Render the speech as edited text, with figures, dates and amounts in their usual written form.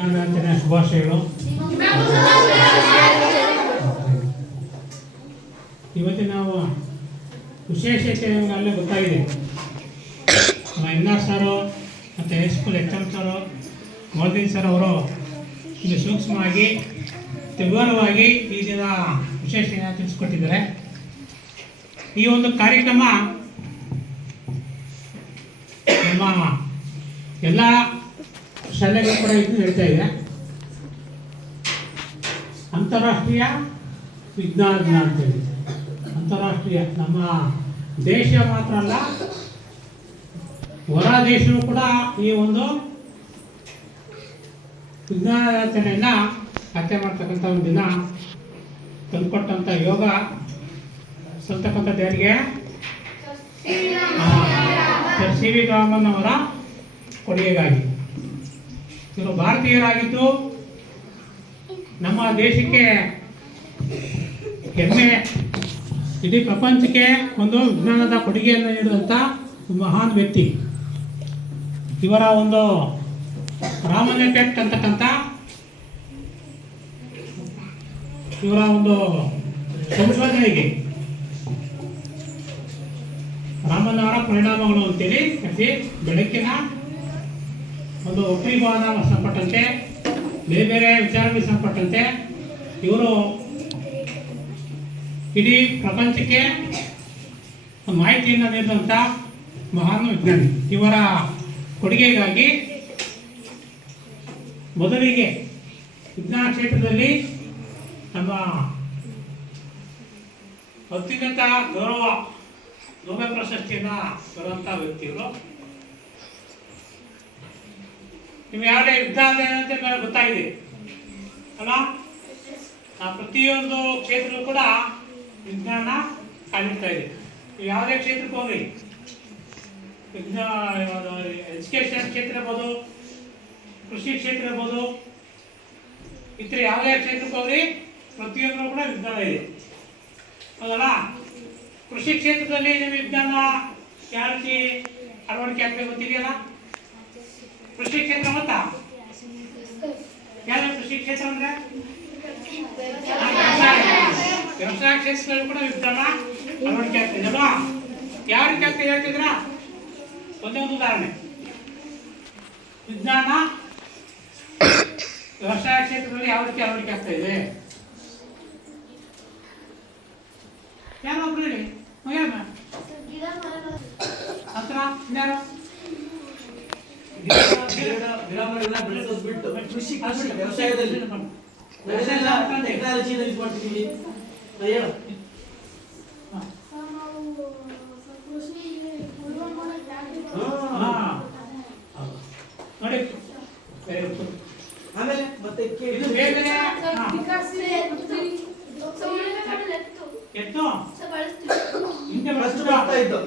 ದಿನಾಚರಣೆಯ ಶುಭಾಶಯಗಳು. ಇವತ್ತು ನಾವು ವಿಶೇಷತೆ ಅಲ್ಲೇ ಗೊತ್ತಾಗಿದೆ. ಎನ್.ಆರ್. ಸರು ಮತ್ತು ಹೈಸ್ಕೂಲ್ ಎಚ್.ಎಂ. ಸರು, ಮೋದಿನ್ ಸರ್ ಅವರು ಇದು ಸೂಕ್ಷ್ಮವಾಗಿ ವಿವರವಾಗಿ ಈ ದಿನ ವಿಶೇಷ ತಿಳಿಸ್ಕೊಟ್ಟಿದ್ದಾರೆ. ಈ ಒಂದು ಕಾರ್ಯಕ್ರಮ ನಮ್ಮ ಎಲ್ಲ ಶಾಲೆಗಳು ಕೂಡ ಇದು ನಡೀತಾ ಇದೆ. ಅಂತಾರಾಷ್ಟ್ರೀಯ ವಿಜ್ಞಾನ ದಿನ ಅಂತೇಳಿ, ಅಂತಾರಾಷ್ಟ್ರೀಯ ನಮ್ಮ ದೇಶ ಮಾತ್ರ ಅಲ್ಲ, ಹೊರ ದೇಶವೂ ಕೂಡ ಈ ಒಂದು ವಿಜ್ಞಾನಾಚರಣೆಯನ್ನು ಹತ್ಯೆ ಮಾಡ್ತಕ್ಕಂಥ ಒಂದು ದಿನ ತಂದುಕೊಟ್ಟಂಥ ಯೋಗ ಸಲ್ತಕ್ಕಂಥದ್ದು ಯಾರಿಗೆ? ಸರ್ ಸಿ ವಿ ರಾಮನ್ ಅವರ ಕೊಡುಗೆಗಾಗಿ. ಇವರು ಭಾರತೀಯರಾಗಿದ್ದು ನಮ್ಮ ದೇಶಕ್ಕೆ ಹೆಮ್ಮೆ, ಇಡೀ ಪ್ರಪಂಚಕ್ಕೆ ಒಂದು ವಿಜ್ಞಾನದ ಕೊಡುಗೆಯನ್ನು ನೀಡಿದಂಥ ಮಹಾನ್ ವ್ಯಕ್ತಿ. ಇವರ ಒಂದು ರಾಮನ್ ಎಫೆಕ್ಟ್ ಅಂತಕ್ಕಂಥ ಇವರ ಒಂದು ಸಂಶೋಧನೆಗೆ ರಾಮನ್ ಅವರ ಪರಿಣಾಮಗಳು ಅಂತೇಳಿ ಬೆಳಕಿನ ಒಂದು ವಕ್ರೀಭವನ ಸಂಪಟ್ಟಂತೆ ಬೇರೆ ಬೇರೆ ವಿಚಾರಗಳಿಗೆ ಸಂಪಟ್ಟಂತೆ ಇವರು ಇಡೀ ಪ್ರಪಂಚಕ್ಕೆ ಮಾಹಿತಿಯನ್ನು ನೀಡಿದಂಥ ಮಹಾನ್ ವಿಜ್ಞಾನಿ. ಇವರ ಕೊಡುಗೆಗಾಗಿ ಮೊದಲಿಗೆ ವಿಜ್ಞಾನ ಕ್ಷೇತ್ರದಲ್ಲಿ ನಮ್ಮ ಅತ್ಯುನ್ನತ ಗೌರವ ನೊಬೆಲ್ ಪ್ರಶಸ್ತಿಯನ್ನು ಬರುವಂಥ ವ್ಯಕ್ತಿಗಳು. ನಿಮ್ಗೆ ಯಾವುದೇ ವಿಜ್ಞಾನ ಏನಂತ ಗೊತ್ತಾಗಿದೆ ಅಲ್ಲ? ಪ್ರತಿಯೊಂದು ಕ್ಷೇತ್ರಕ್ಕೂ ಕೂಡ ವಿಜ್ಞಾನ ಕಾಲಿಡ್ತಾ ಇದೆ. ನೀವು ಯಾವುದೇ ಕ್ಷೇತ್ರಕ್ಕೆ ಹೋಗ್ರಿ, ಎಜುಕೇಷನ್ ಕ್ಷೇತ್ರ ಇರ್ಬೋದು, ಕೃಷಿ ಕ್ಷೇತ್ರ ಇರ್ಬೋದು, ಇತರ ಯಾವುದೇ ಕ್ಷೇತ್ರಕ್ಕೆ ಹೋಗ್ರಿ, ಪ್ರತಿಯೊಂದರೂ ಕೂಡ ವಿಜ್ಞಾನ ಇದೆ ಹೌದಲ್ಲ? ಕೃಷಿ ಕ್ಷೇತ್ರದಲ್ಲಿ ನಿಮಗೆ ವಿಜ್ಞಾನ ಯಾವ ರೀತಿ ಅಳವಡಿಕೆ ಆಗ್ಬೇಕು ಗೊತ್ತಿದೆಯಲ್ಲ? ಕೃಷಿ ಕ್ಷೇತ್ರ ಗೊತ್ತಾ? ಯಾವ ಕೃಷಿ ಕ್ಷೇತ್ರ ಅಂದ್ರೆ ವ್ಯವಸಾಯ ಕ್ಷೇತ್ರದಲ್ಲಿ ಕೂಡ ವಿಜ್ಞಾನ ಅಳವಡಿಕೆ ಆಗ್ತದೆ ಅಲ್ವಾ? ಯಾವ ರೀತಿ ಆಗ್ತದೆ ಹೇಳ್ತಿದ್ರ? ಒಂದೇ ಒಂದು ಉದಾಹರಣೆ, ವಿಜ್ಞಾನ ವ್ಯವಸಾಯ ಕ್ಷೇತ್ರದಲ್ಲಿ ಯಾವ ರೀತಿ ಅಳವಡಿಕೆ ಆಗ್ತಾ ಇದೆ? ಯಾರು ಒಬ್ರು ಹೇಳಿ ಹತ್ರ ಇನ್ಯಾರು? ವ್ಯವಸಾಯದಲ್ಲಿ ಟೆಕ್ನಾಲಜಿ ಯೂಸ್ ಮಾಡ್ತಿದ್ದೀವಿ. ನೋಡಿ ಆಮೇಲೆ ಮತ್ತೆ ಇದು ಬೇರೆ ಎತ್ತು ಹಿಂದೆ ಬಳಸ್ತಾ ಇದ್ದು